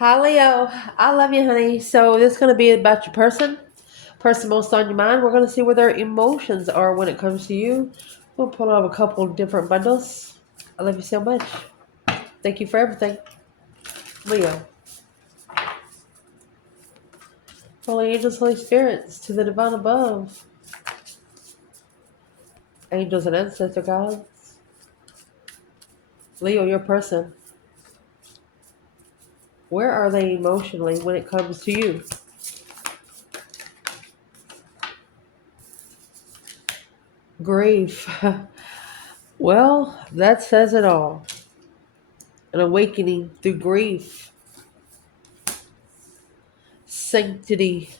Hi, Leo. I love you, honey. So this is going to be about your person most on your mind. We're going to see where their emotions are when it comes to you. We'll pull out a couple of different bundles. I love you so much. Thank you for everything, Leo. Holy angels, Holy spirits, to the divine above, angels and ancestor gods. Leo, your person. Where are they emotionally when it comes to you? Grief. Well, that says it all. An awakening through grief, sanctity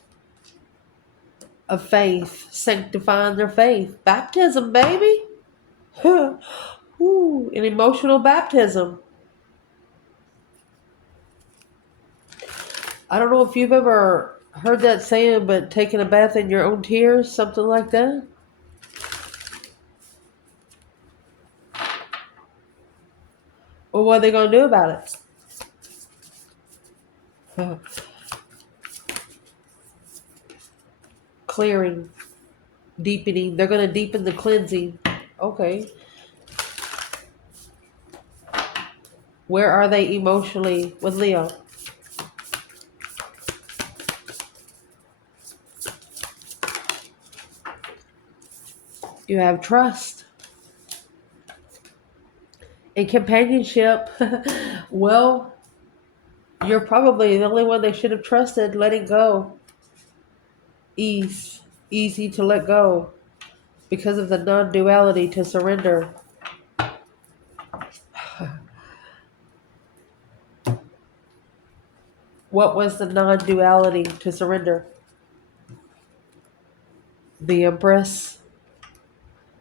of faith, sanctifying their faith. Baptism, baby. Ooh, an emotional baptism. I don't know if you've ever heard that saying, but taking a bath in your own tears, something like that. Well, what are they going to do about it? Clearing, deepening. They're going to deepen the cleansing. Okay. Where are they emotionally with Leo? You have trust and companionship. Well, you're probably the only one they should have trusted. Letting go. Ease. Easy to let go because of the non-duality to surrender. What was the non-duality to surrender? The Empress.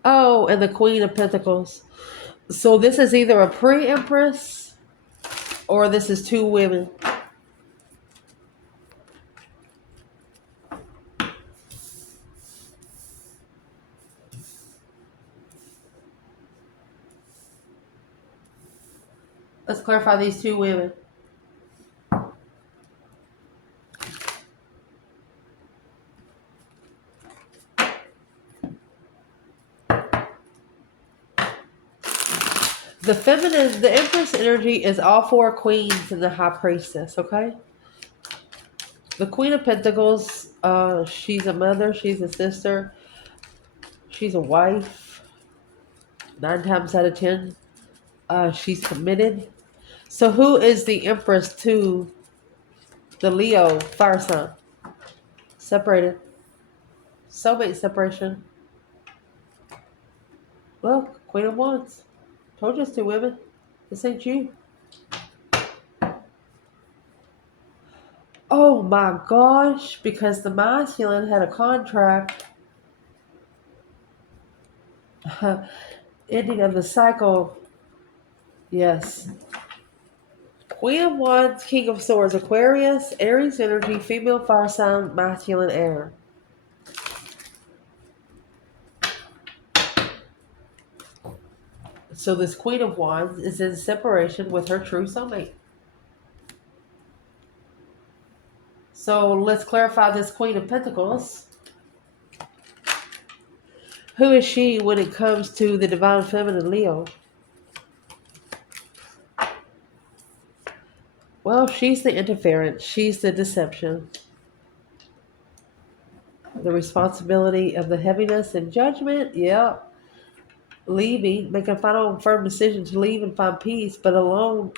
Oh, and the Queen of Pentacles. So this is either a pre-Empress or this is two women. Let's clarify these two women. The feminine, the Empress energy is all four queens and the High Priestess, okay? The Queen of Pentacles, she's a mother, she's a sister, she's a wife. 9 times out of 10, she's committed. So who is the Empress to the Leo fire sign? Separated. Soulmate separation. Look, Queen of Wands. Told you it's two women. This ain't you. Oh my gosh, because the masculine had a contract. Ending of the cycle. Yes. Queen of Wands, King of Swords, Aquarius, Aries energy, female fire sign, masculine air. So this Queen of Wands is in separation with her true soulmate. So let's clarify this Queen of Pentacles. Who is she when it comes to the divine feminine Leo? Well, she's the interference. She's the deception. The responsibility of the heaviness and judgment. Yep. Leaving, making a final and firm decision to leave and find peace, but alone,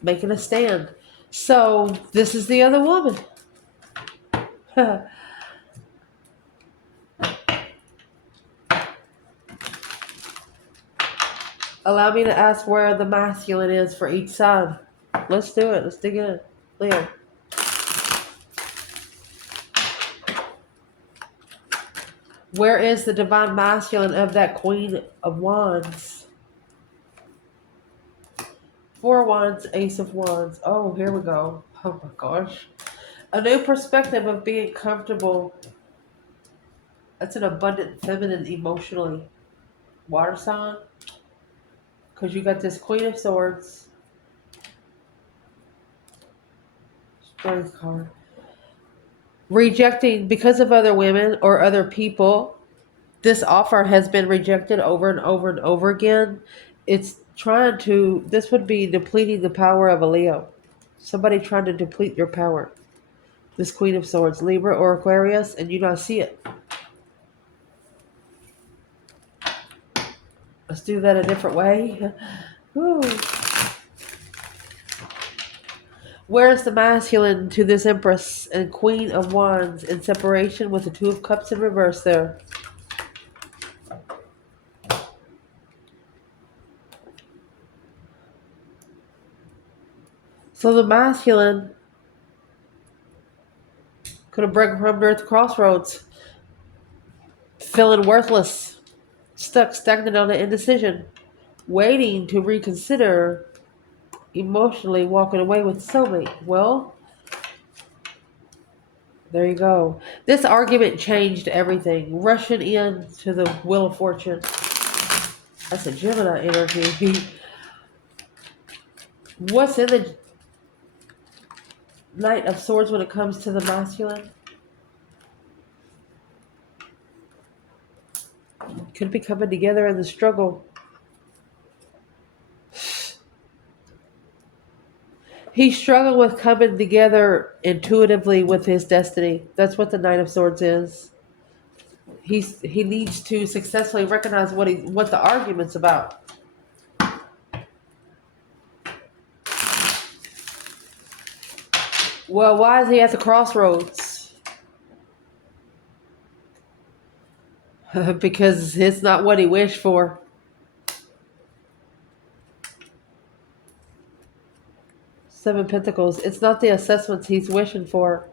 making a stand. So this is the other woman. Allow me to ask where the masculine is for each side. Let's do it. Let's dig in. Leo. Where is the divine masculine of that Queen of Wands? Four Wands, Ace of Wands. Oh, here we go. Oh my gosh. A new perspective of being comfortable. That's an abundant feminine emotionally. Water sign. Because you got this Queen of Swords. Strength card. Rejecting because of other women or other people. This offer has been rejected over and over and over again. This would be depleting the power of a Leo. Somebody trying to deplete your power. This Queen of Swords, Libra or Aquarius, and you not see it. Let's do that a different way. Woo. Where is the masculine to this Empress and Queen of Wands in separation with the Two of Cups in reverse there? So the masculine could have breadcrumbed her at the crossroads, feeling worthless, stuck, stagnant on an indecision, waiting to reconsider, emotionally walking away with soulmate. Well, there you go. This argument changed everything. Rushing in to the Wheel of Fortune. That's a Gemini energy. What's in the Knight of Swords when it comes to the masculine? Could be coming together in the struggle. He's struggling with coming together intuitively with his destiny. That's what the Knight of Swords is. He needs to successfully recognize what the argument's about. Well, why is he at the crossroads? Because it's not what he wished for. Seven Pentacles. It's not the assessments he's wishing for.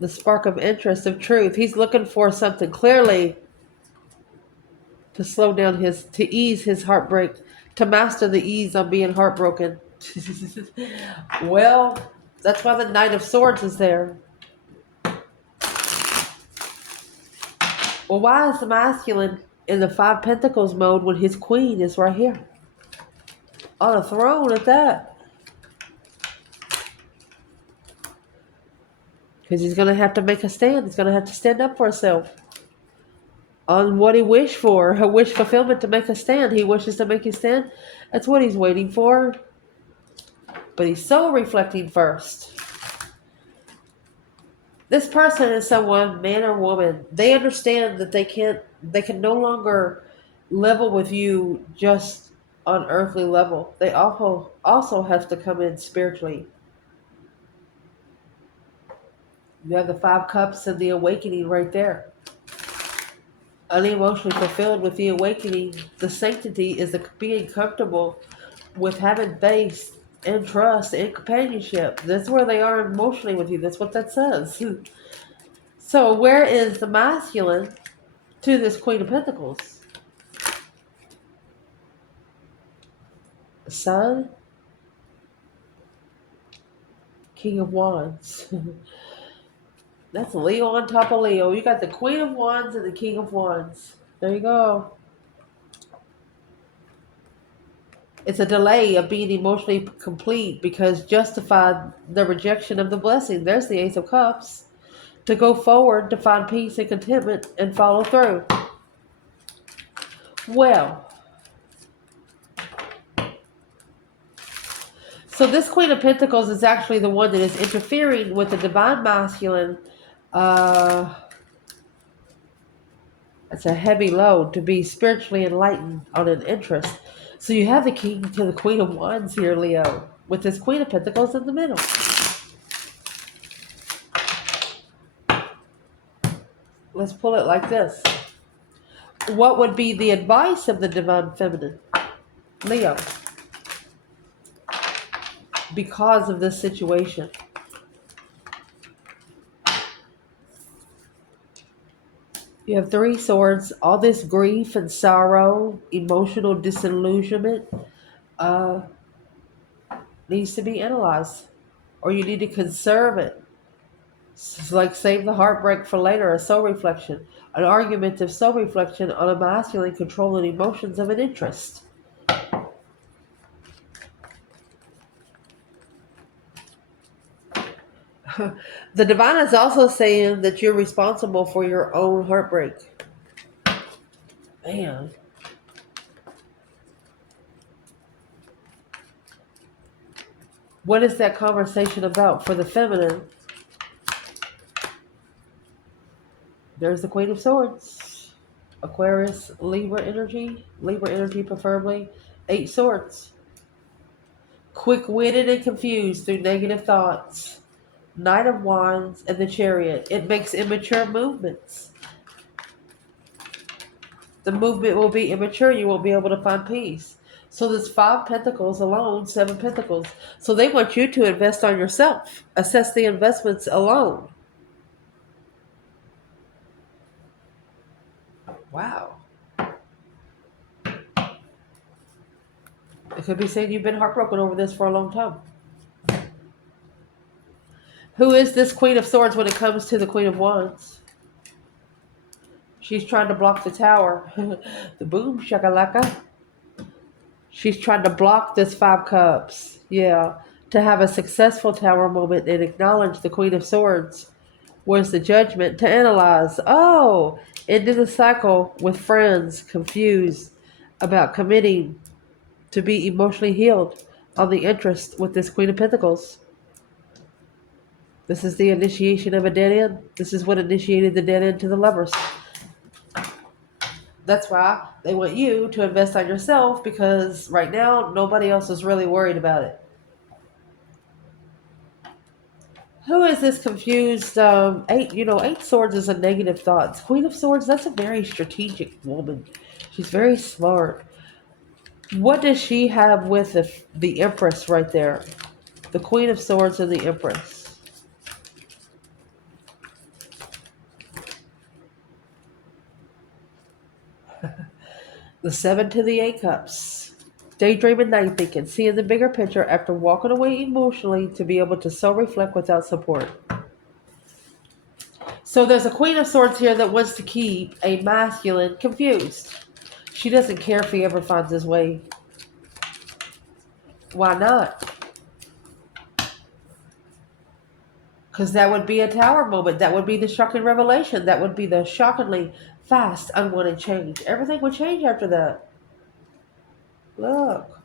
The spark of interest, of truth. He's looking for something clearly to slow down to ease his heartbreak, to master the ease on being heartbroken. Well, that's why the Knight of Swords is there. Well, why is the masculine in the Five Pentacles mode when his queen is right here? On a throne at that. Because he's going to have to make a stand. He's going to have to stand up for himself. On what he wished for. A wish fulfillment to make a stand. He wishes to make a stand. That's what he's waiting for. But he's soul reflecting first. This person is someone, man or woman, they understand that they can no longer level with you just on earthly level. They also have to come in spiritually. You have the Five Cups and the awakening right there. Unemotionally fulfilled with the awakening. The sanctity is the being comfortable with having faith and trust and companionship. That's where they are emotionally with you. That's what that says. So where is the masculine to this Queen of Pentacles? The Sun. King of Wands. That's Leo on top of Leo. You got the Queen of Wands and the King of Wands. There you go. It's a delay of being emotionally complete because justified the rejection of the blessing. There's the Ace of Cups. To go forward, to find peace and contentment and follow through. Well, so this Queen of Pentacles is actually the one that is interfering with the divine masculine. It's a heavy load to be spiritually enlightened on an interest. So you have the King to the Queen of Wands here, Leo, with this Queen of Pentacles in the middle. Let's pull it like this. What would be the advice of the divine feminine, Leo, because of this situation? You have Three Swords, all this grief and sorrow, emotional disillusionment needs to be analyzed. Or you need to conserve it. It's like save the heartbreak for later, a soul reflection. An argumentative soul reflection on a masculine controlling emotions of an interest. The divine is also saying that you're responsible for your own heartbreak. Man. What is that conversation about for the feminine? There's the Queen of Swords. Aquarius, Libra energy preferably. 8 Swords. Quick-witted and confused through negative thoughts. Knight of Wands and the Chariot. It makes immature movements. The movement will be immature. You won't be able to find peace. So there's 5 Pentacles alone, 7 Pentacles. So they want you to invest on yourself. Assess the investments alone. Wow. It could be saying you've been heartbroken over this for a long time. Who is this Queen of Swords when it comes to the Queen of Wands? She's trying to block the tower. The boom shakalaka. She's trying to block this 5 Cups. Yeah. To have a successful tower moment and acknowledge the Queen of Swords. Where's the Judgment? To analyze. Oh, into the cycle with friends, confused about committing to be emotionally healed on the interest with this Queen of Pentacles. This is the initiation of a dead end. This is what initiated the dead end to the Lovers. That's why they want you to invest on yourself, because right now nobody else is really worried about it. Who is this confused? 8 Swords is a negative thoughts. Queen of Swords, that's a very strategic woman. She's very smart. What does she have with the Empress right there? The Queen of Swords and the Empress. The 7 to the 8 Cups. Daydreaming, night thinking, seeing the bigger picture after walking away emotionally to be able to so reflect without support. So there's a Queen of Swords here that wants to keep a masculine confused. She doesn't care if he ever finds his way. Why not? Because that would be a tower moment. That would be the shocking revelation. That would be the shockingly fast, unwanted change. Everything would change after that. Look.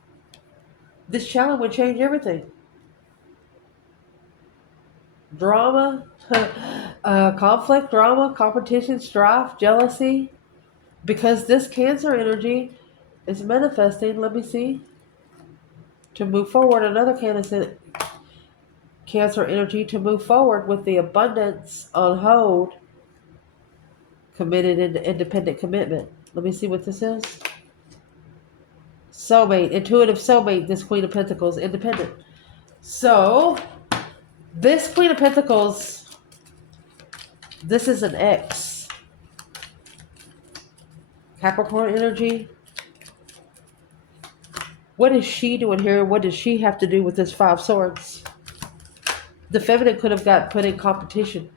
This challenge would change everything. Drama, conflict, drama, competition, strife, jealousy. Because this Cancer energy is manifesting, let me see, to move forward. Another Cancer energy to move forward with the abundance on hold. Committed and independent commitment. Let me see what this is. Soulmate, intuitive soulmate, this Queen of Pentacles, independent. So, this Queen of Pentacles, this is an ex. Capricorn energy. What is she doing here? What does she have to do with this 5 Swords? The feminine could have got put in competition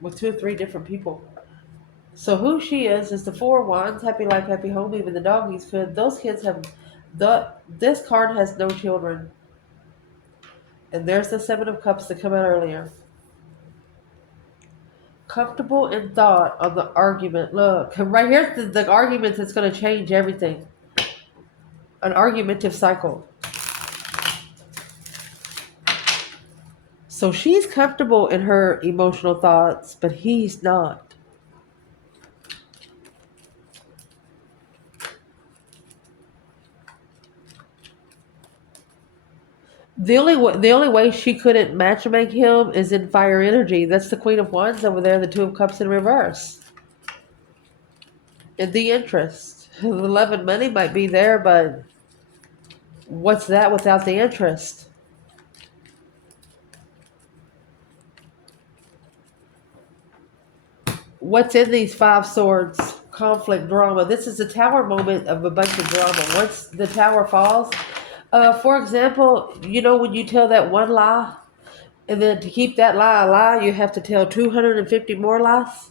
with 2 or 3 different people. So who she is the 4 Wands, happy life, happy home. Even the doggies could. Those kids have, this card has no children. And there's the 7 of Cups that come out earlier. Comfortable in thought on the argument. Look, right here's the argument that's going to change everything. An argumentative cycle. So she's comfortable in her emotional thoughts, but he's not. The only way she couldn't matchmake him is in fire energy. That's the Queen of Wands over there, the 2 of Cups in reverse. And the interest. The love and money might be there, but what's that without the interest? What's in these 5 Swords? Conflict, drama. This is a tower moment of a bunch of drama. Once the tower falls, for example, when you tell that one lie, and then to keep that lie a lie, you have to tell 250 more lies.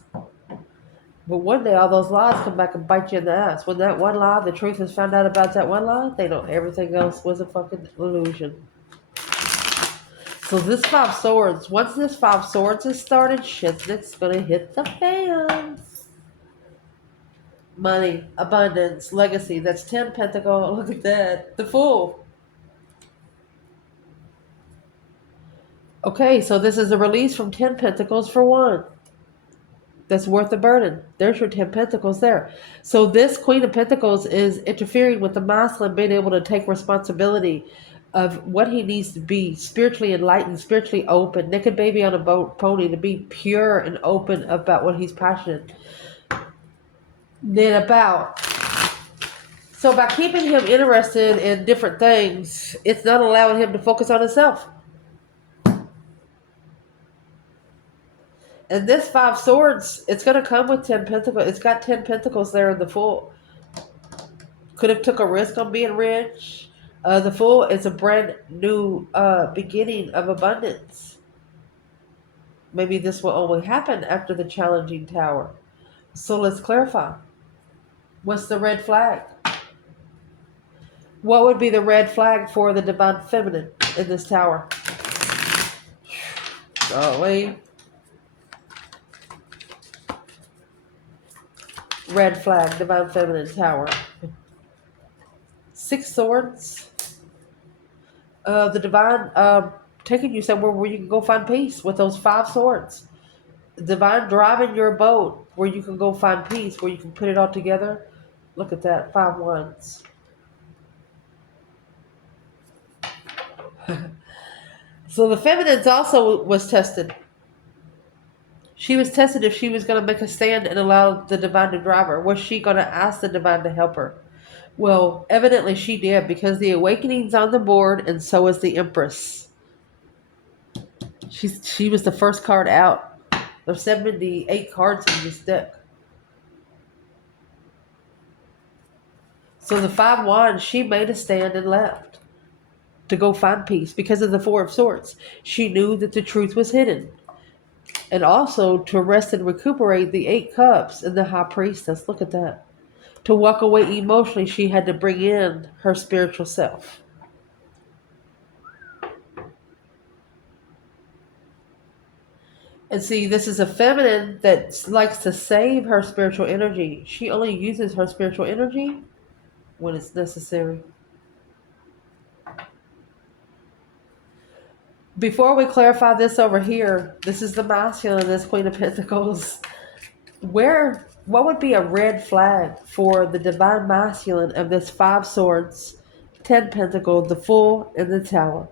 But one day all those lies come back and bite you in the ass. When that one lie, the truth is found out about that one lie, they know everything else was a fucking illusion. So this Five Swords, once this Five Swords is started, shit's gonna hit the fan. Money, abundance, legacy. That's 10 Pentacle. Look at that. The Fool. Okay, so this is a release from 10 Pentacles for one. That's worth the burden. There's your 10 Pentacles there. So this Queen of Pentacles is interfering with the masculine being able to take responsibility of what he needs to be spiritually enlightened, spiritually open, naked baby on a pony, to be pure and open about what he's passionate then about. So by keeping him interested in different things, it's not allowing him to focus on himself. And this Five Swords, it's going to come with 10 Pentacles. It's got 10 Pentacles there in the Fool. Could have took a risk on being rich. The Fool is a brand new beginning of abundance. Maybe this will only happen after the challenging tower. So let's clarify. What's the red flag? What would be the red flag for the divine feminine in this tower? Golly. Red flag, divine feminine tower. 6 Swords. The divine taking you somewhere where you can go find peace with those 5 swords. Divine driving your boat where you can go find peace, where you can put it all together. Look at that, 5 wands. So the feminine also was tested. She was tested if she was going to make a stand and allow the divine to drive her. Was she going to ask the divine to help her? Well, evidently she did, because the awakening's on the board, and so is the Empress. She was the first card out. There's 78 cards in this deck. So the 5 wands, she made a stand and left to go find peace because of the 4 of swords. She knew that the truth was hidden. And also to rest and recuperate, the 8 cups and the high priestess. Look at that. To walk away emotionally, she had to bring in her spiritual self. And see, this is a feminine that likes to save her spiritual energy. She only uses her spiritual energy when it's necessary. Before we clarify this over here, this is the masculine, this Queen of Pentacles. What would be a red flag for the divine masculine of this 5 swords, 10 pentacles, the Fool, and the Tower?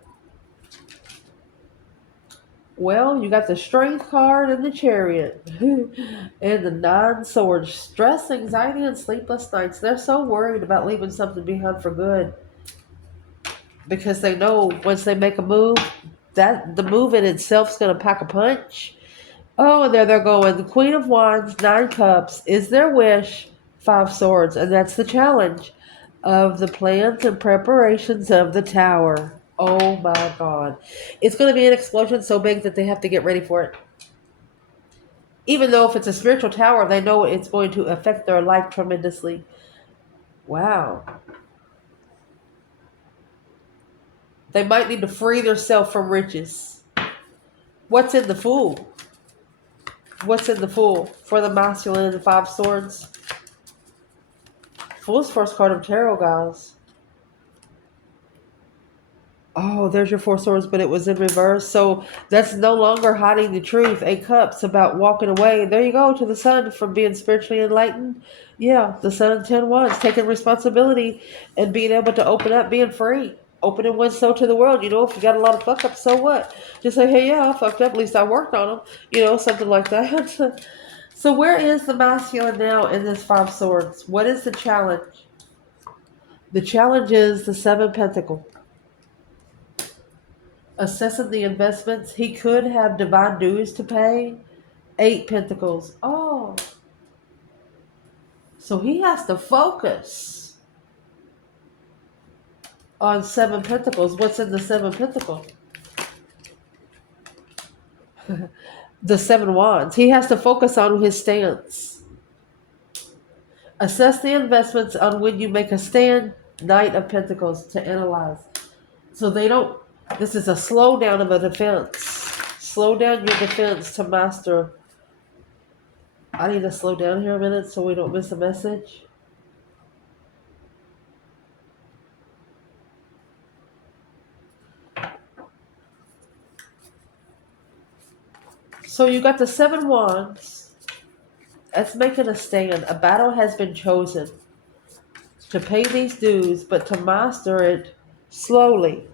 Well, you got the Strength card and the Chariot. And the 9 swords. Stress, anxiety, and sleepless nights. They're so worried about leaving something behind for good, because they know once they make a move, that the move in itself is going to pack a punch. Oh, and there they're going. The Queen of Wands, 9 cups, is their wish, 5 swords. And that's the challenge of the plans and preparations of the Tower. Oh my God. It's going to be an explosion so big that they have to get ready for it. Even though if it's a spiritual tower, they know it's going to affect their life tremendously. Wow. They might need to free themselves from riches. What's in the Fool? What's in the Fool for the masculine and the 5 swords? Fool's first card of tarot, guys. Oh, there's your 4 swords, but it was in reverse. So that's no longer hiding the truth. 8 cups about walking away. There you go, to the Sun from being spiritually enlightened. Yeah, the Sun, 10 wands, taking responsibility and being able to open up, being free. Open and win so to the world. You know, if you got a lot of fuck ups, so what? Just say, hey, yeah, I fucked up. At least I worked on them. You know, something like that. So where is the masculine now in this 5 swords? What is the challenge? The challenge is the 7 pentacle. Assessing the investments. He could have divine dues to pay. 8 pentacles. Oh. So he has to focus on 7 pentacles. What's in the 7 pentacle? The 7 wands. He has to focus on his stance. Assess the investments on when you make a stand. Knight of Pentacles to analyze. So they don't, This is a slowdown of a defense. Slow down your defense to master. I need to slow down here a minute so we don't miss a message. So you got the 7 wands. That's making a stand. A battle has been chosen to pay these dues, but to master it slowly.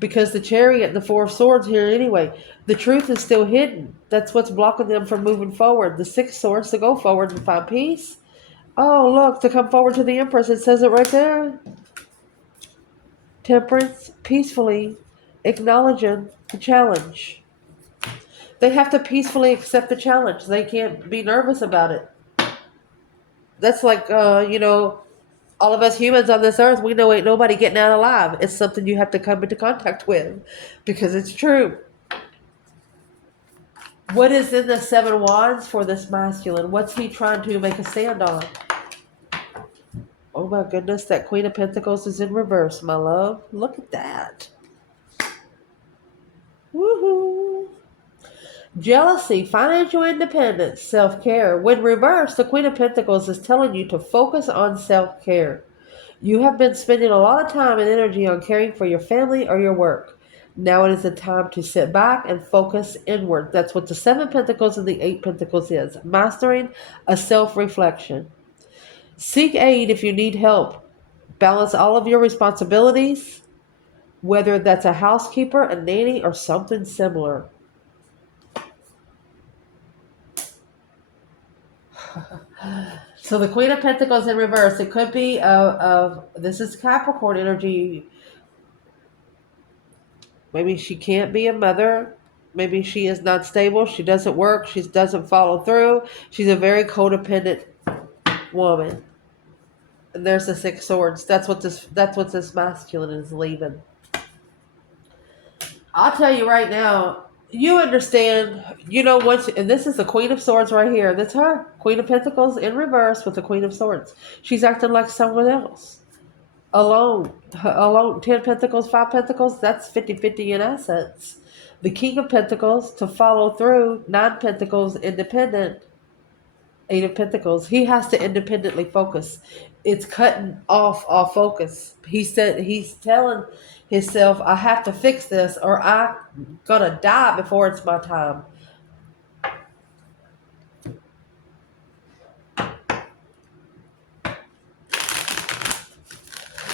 Because the chariot and the 4 of swords here anyway, the truth is still hidden. That's what's blocking them from moving forward. The 6 swords to go forward and find peace. Oh, look, to come forward to the Empress. It says it right there. Temperance, peacefully acknowledging the challenge. They have to peacefully accept the challenge. They can't be nervous about it. That's like, all of us humans on this earth, we know ain't nobody getting out alive. It's something you have to come into contact with because it's true. What is in the 7 wands for this masculine? What's he trying to make a stand on? Oh my goodness, that Queen of Pentacles is in reverse, my love. Look at that. Woohoo. Jealousy, financial independence, self-care. When reversed, the Queen of Pentacles is telling you to focus on self-care. You have been spending a lot of time and energy on caring for your family or your work. Now it is the time to sit back and focus inward. That's what the 7 Pentacles and the 8 Pentacles is. Mastering a self-reflection. Seek aid if you need help. Balance all of your responsibilities, whether that's a housekeeper, a nanny, or something similar. So the Queen of Pentacles in reverse, it could be this is Capricorn energy. Maybe she can't be a mother. Maybe she is not stable. She doesn't work. She doesn't follow through. She's a very codependent woman. And there's the 6 swords. That's what this masculine is leaving. I'll tell you right now, you understand, once, and this is the Queen of Swords right here. That's her. Queen of Pentacles in reverse with the Queen of Swords. She's acting like someone else. Alone. 10 Pentacles, 5 Pentacles, that's 50-50 in assets. The King of Pentacles to follow through, 9 Pentacles, independent, 8 of Pentacles. He has to independently focus. It's cutting off all focus. He's telling himself, I have to fix this or I'm gonna die before it's my time.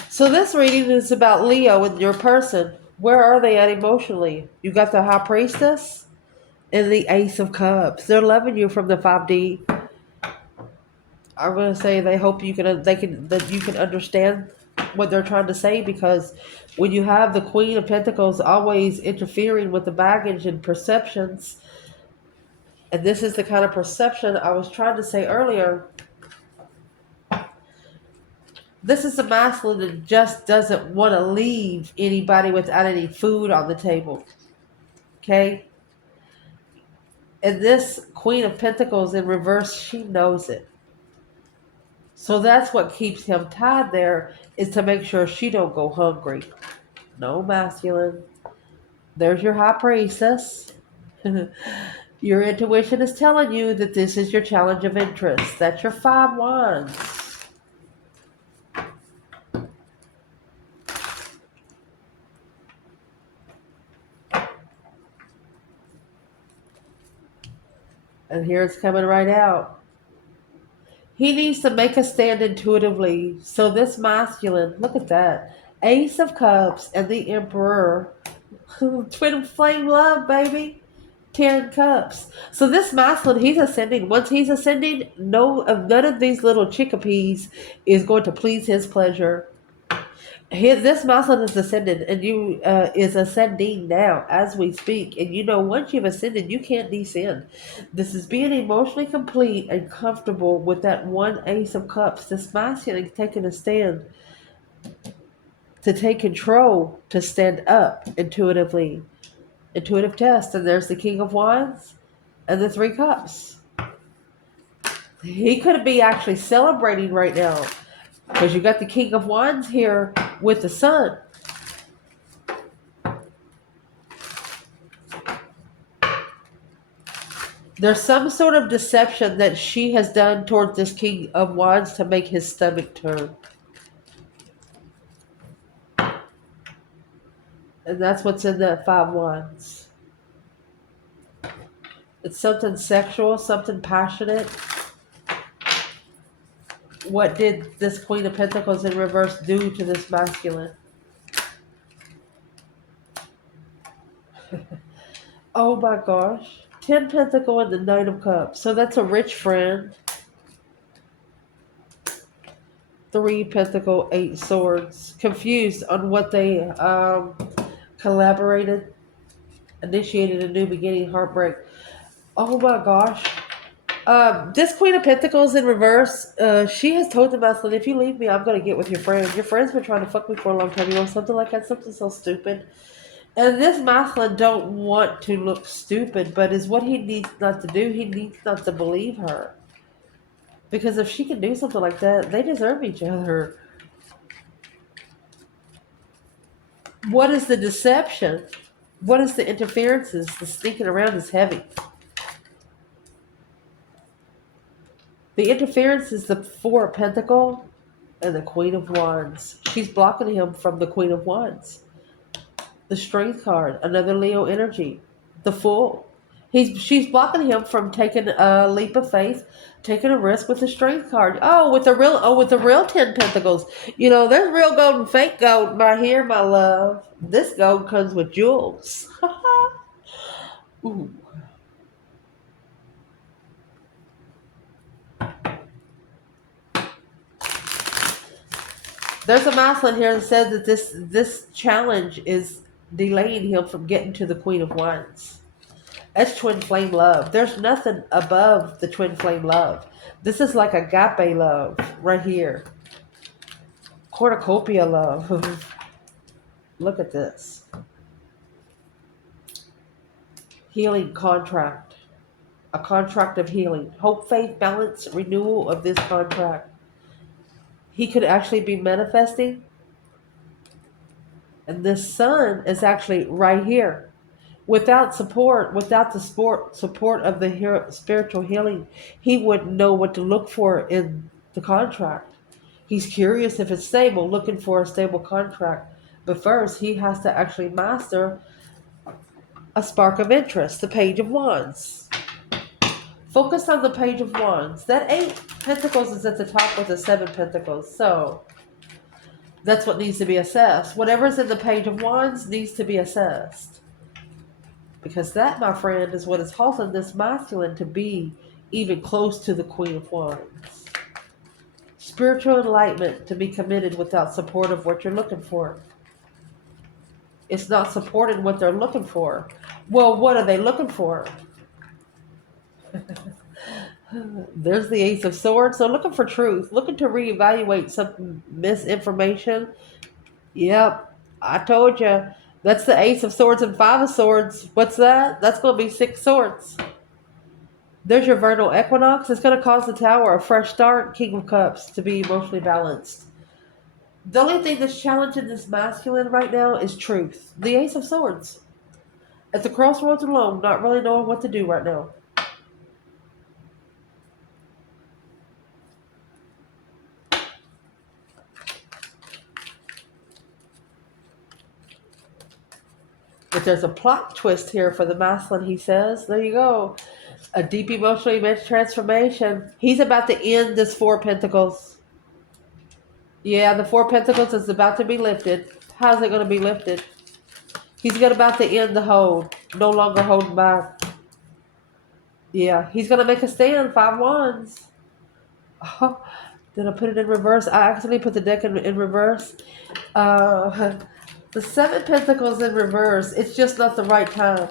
So this reading is about Leo and your person. Where are they at emotionally? You got the High Priestess and the Ace of Cups. They're loving you from the 5D. I'm gonna say they hope that you can understand what they're trying to say, because when you have the Queen of Pentacles always interfering with the baggage and perceptions, and this is the kind of perception I was trying to say earlier. This is a masculine that just doesn't want to leave anybody without any food on the table. Okay? And this Queen of Pentacles in reverse, she knows it. So that's what keeps him tied there, is to make sure she don't go hungry. No, masculine. There's your High Priestess. Your intuition is telling you that this is your challenge of interest. That's your 5 wands. And here it's coming right out. He needs to make a stand intuitively. So this masculine, look at that. Ace of Cups and the Emperor. Twin flame love, baby. 10 cups. So this masculine, he's ascending. Once he's ascending, none of these little chickpeas is going to please his pleasure. This masculine is ascended, and you is ascending now as we speak. And once you've ascended, you can't descend. This is being emotionally complete and comfortable with that one Ace of Cups. This masculine is taking a stand to take control, to stand up intuitively. Intuitive test. And there's the King of Wands and the 3 Cups. He could be actually celebrating right now, because you got the King of Wands here with the Sun. There's some sort of deception that she has done towards this King of Wands to make his stomach turn. And that's what's in that Five Wands. It's something sexual, something passionate. What did this Queen of Pentacles in reverse do to this masculine? Oh my gosh. 10 Pentacle and the Knight of Cups. So that's a rich friend. 3 Pentacle, 8 Swords. Confused on what they collaborated. Initiated a new beginning, heartbreak. Oh my gosh. This Queen of Pentacles in reverse, she has told the masculine, if you leave me, I'm going to get with your friend. Your friend's been trying to fuck me for a long time. You know, something like that, something so stupid. And this masculine don't want to look stupid, but is what he needs not to do. He needs not to believe her. Because if she can do something like that, they deserve each other. What is the deception? What is the interferences? The sneaking around is heavy. The interference is the 4 of Pentacles and the Queen of Wands. She's blocking him from the Queen of Wands. The Strength card, another Leo energy. The Fool. She's blocking him from taking a leap of faith, taking a risk with the Strength card. With the real 10 Pentacles. You know, there's real gold and fake gold right here, my love. This gold comes with jewels. Ooh. There's a masculine here that says that this challenge is delaying him from getting to the Queen of Wands. That's twin flame love. There's nothing above the twin flame love. This is like agape love right here. Cornucopia love. Look at this. Healing contract. A contract of healing. Hope, faith, balance, renewal of this contract. He could actually be manifesting. And this sun is actually right here. Without support, without the support of the spiritual healing, he wouldn't know what to look for in the contract. He's curious if it's stable, looking for a stable contract. But first, he has to actually master a spark of interest, the Page of Wands. Focus on the Page of Wands. That 8 Pentacles is at the top with the 7 Pentacles. So that's what needs to be assessed. Whatever's in the Page of Wands needs to be assessed. Because that, my friend, is what is causing this masculine to be even close to the Queen of Wands. Spiritual enlightenment to be committed without support of what you're looking for. It's not supporting what they're looking for. Well, what are they looking for? There's the Ace of Swords. So looking for truth, looking to reevaluate some misinformation. Yep, I told you. That's the Ace of Swords and 5 of Swords. What's that? That's going to be 6 swords. There's your vernal equinox. It's going to cause the Tower, a fresh start, King of Cups, to be emotionally balanced. The only thing that's challenging this masculine right now is truth. The Ace of Swords. At the crossroads alone, not really knowing what to do right now. But there's a plot twist here for the masculine, he says. There you go. A deep emotional immense transformation. He's about to end this 4 Pentacles. Yeah, the 4 Pentacles is about to be lifted. How's it going to be lifted? He's about to end the hold. No longer holding back. Yeah, he's going to make a stand. 5 Wands. Oh, did I put it in reverse? I actually put the deck in reverse. The 7 Pentacles in reverse. It's just not the right time.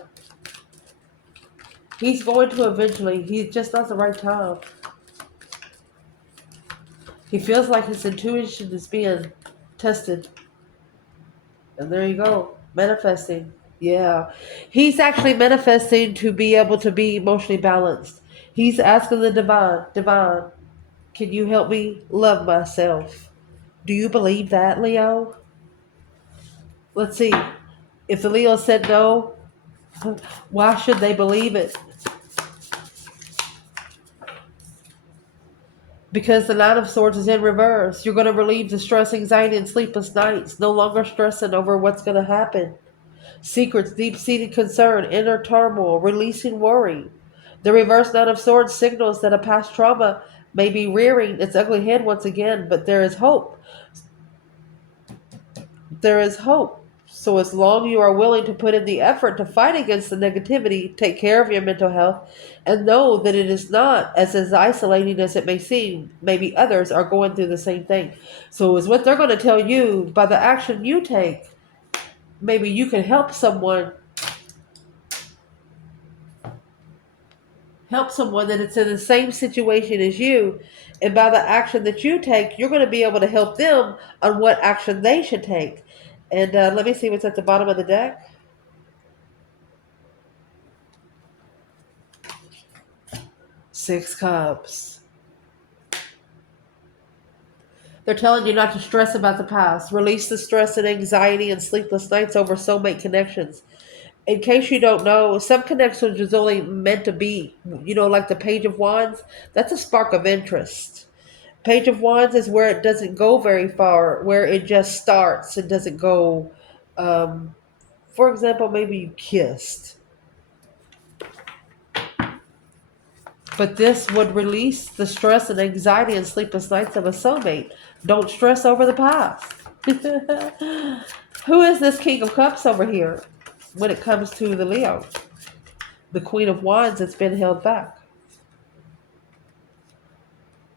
He's going to eventually. He's just not the right time. He feels like his intuition is being tested. And there you go. Manifesting. Yeah. He's actually manifesting to be able to be emotionally balanced. He's asking the divine, can you help me love myself? Do you believe that, Leo? Let's see. If the Leo said no, why should they believe it? because the Nine of Swords is in reverse. You're going to relieve the stress, anxiety, and sleepless nights. No longer stressing over what's going to happen. Secrets, deep-seated concern, inner turmoil, releasing worry. The reverse Nine of Swords signals that a past trauma may be rearing its ugly head once again, but there is hope. There is hope. So as long as you are willing to put in the effort to fight against the negativity, take care of your mental health, and know that it is not as isolating as it may seem. Maybe others are going through the same thing. So is what they're going to tell you by the action you take. Maybe you can help someone that it's in the same situation as you, and by the action that you take, you're going to be able to help them on what action they should take. And let me see what's at the bottom of the deck. Six Cups. They're telling you not to stress about the past. Release the stress and anxiety and sleepless nights over soulmate connections. In case you don't know, some connections is only meant to be, like the Page of Wands. That's a spark of interest. Page of Wands is where it doesn't go very far, where it just starts. It doesn't go, um, for example, maybe you kissed. But this would release the stress and anxiety and sleepless nights of a soulmate. Don't stress over the past. Who is this King of Cups over here when it comes to the Leo? The Queen of Wands that's been held back.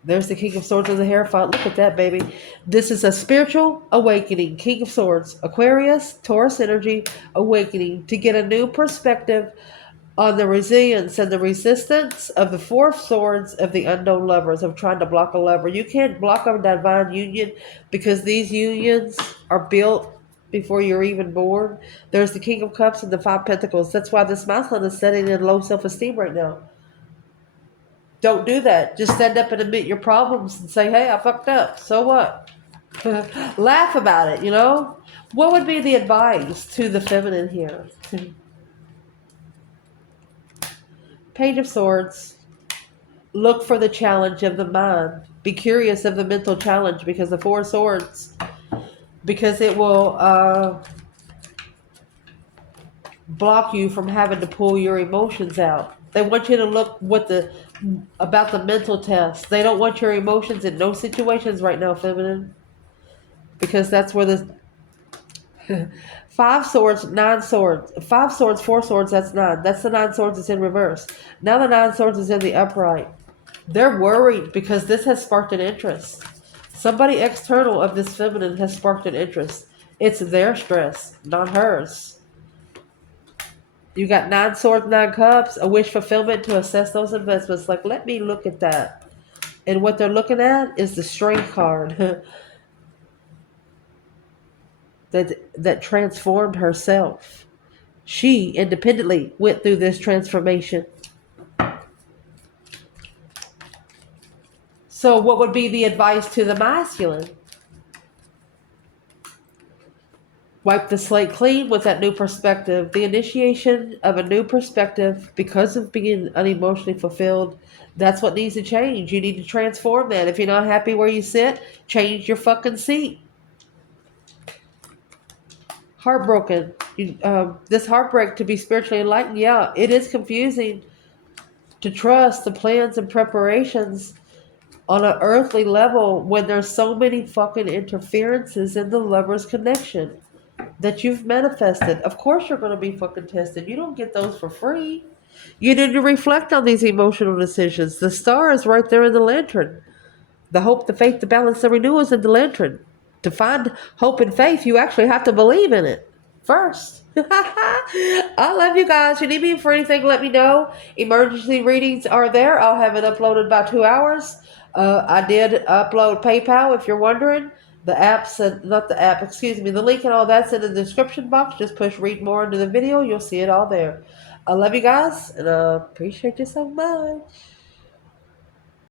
There's the King of Swords and the Hierophant. Look at that, baby. This is a spiritual awakening. King of Swords, Aquarius, Taurus energy, awakening to get a new perspective on the resilience and the resistance of the Four of Swords of the unknown lovers, of trying to block a lover. You can't block a divine union because these unions are built before you're even born. There's the King of Cups and the Five Pentacles. That's why this masculine is setting in low self-esteem right now. Don't do that. Just stand up and admit your problems and say, hey, I fucked up. So what? Laugh about it, What would be the advice to the feminine here? Page of Swords. Look for the challenge of the mind. Be curious of the mental challenge because the Four Swords, because it will block you from having to pull your emotions out. They want you to look about the mental test. They don't want your emotions in no situations right now, feminine, because that's where the Five Swords, Nine Swords, Five Swords, Four Swords. That's nine. That's the Nine Swords that's in reverse. Now the Nine Swords is in the upright. They're worried because this has sparked an interest. Somebody external of this feminine has sparked an interest. It's their stress, not hers. You got Nine Swords, Nine Cups, a wish fulfillment to assess those investments. Like, let me look at that. And what they're looking at is the Strength card that transformed herself. She independently went through this transformation. So what would be the advice to the masculine? Wipe the slate clean with that new perspective. The initiation of a new perspective because of being unemotionally fulfilled. That's what needs to change. You need to transform that. If you're not happy where you sit, change your fucking seat. Heartbroken. This heartbreak to be spiritually enlightened, yeah, it is confusing to trust the plans and preparations on an earthly level when there's so many fucking interferences in the lover's connection that you've manifested. Of course you're going to be fucking tested. You don't get those for free. You need to reflect on these emotional decisions. The star is right there in the lantern. The hope, the faith, the balance, the renewal is in the lantern. To find hope and faith, you actually have to believe in it first. I love you guys. If you need me for anything, let me know. Emergency readings are there. I'll have it uploaded by 2 hours. I did upload PayPal if you're wondering. The app's, not the app, excuse me, the link and all that's in the description box. Just push read more into the video. You'll see it all there. I love you guys and I appreciate you so much.